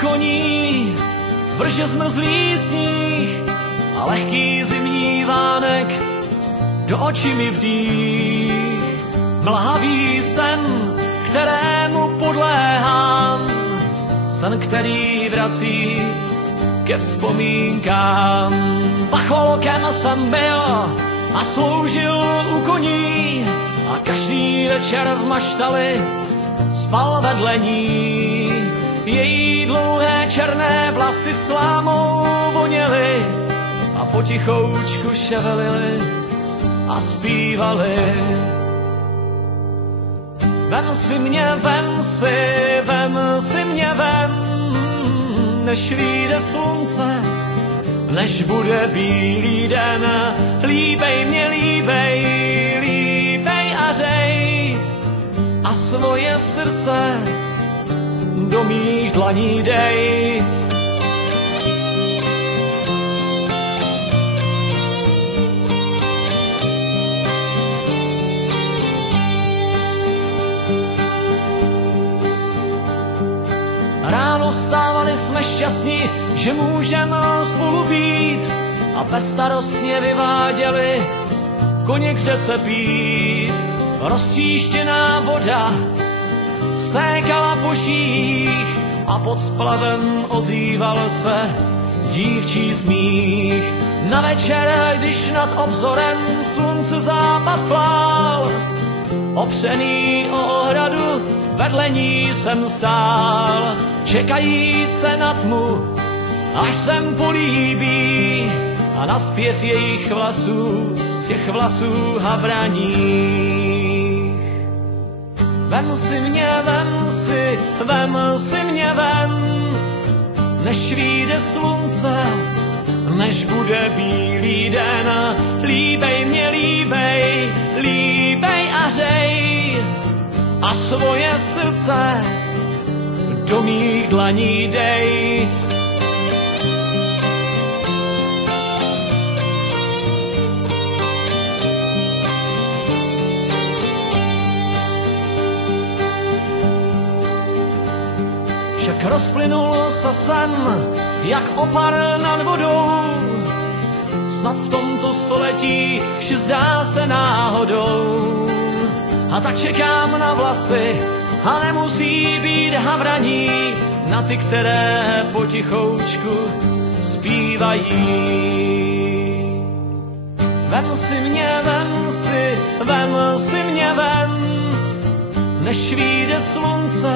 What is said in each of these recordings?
koní, vrže zmrzlý sníh a lehký zimní vánek do očí mi vdých. Mlhavý sen, kterému podléhám, sen, který vrací ke vzpomínkám. Pacholokem jsem byl a sloužil u koní a každý večer v maštali spal vedle ní. Její dlouhé černé vlasy slámou voněly a potichoučku ševelily a zpívali. Vem si mě, vem si mě, vem, než vyjde slunce, než bude bílý den. Líbej mě, líbej, líbej a řej a svoje srdce do mých dlaní dej. Ráno vstávali jsme šťastní, že můžeme spolu být a bezstarostně vyváděli koně k řece pít. Roztříštěná voda stékala po ších a pod splavem ozýval se dívčí smích. Na večer, když nad obzorem slunce západ plál, opřený o ohradu vedle ní jsem stál, čekajíc se na tmu, až sem políbí a na zpěv jejich vlasů, těch vlasů habraních. Vem si mě, vem si mě, vem, než vyjde slunce, než bude bílý den. Líbej mě, líbej, líbej a řej a svoje srdce do mých dlaní dej. Však rozplynul se sen, jak opar nad vodou. Snad v tomto století vše zdá se náhodou. A tak čekám na vlasy a nemusí být havraní, na ty, které potichoučku zpívají. Vem si mě, vem si mě, vem, než vyjde slunce,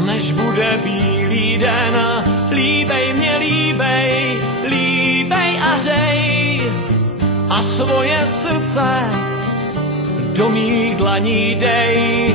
než bude bílý den. Líbej mě, líbej, líbej a řej a svoje srdce do mých dlaní dej.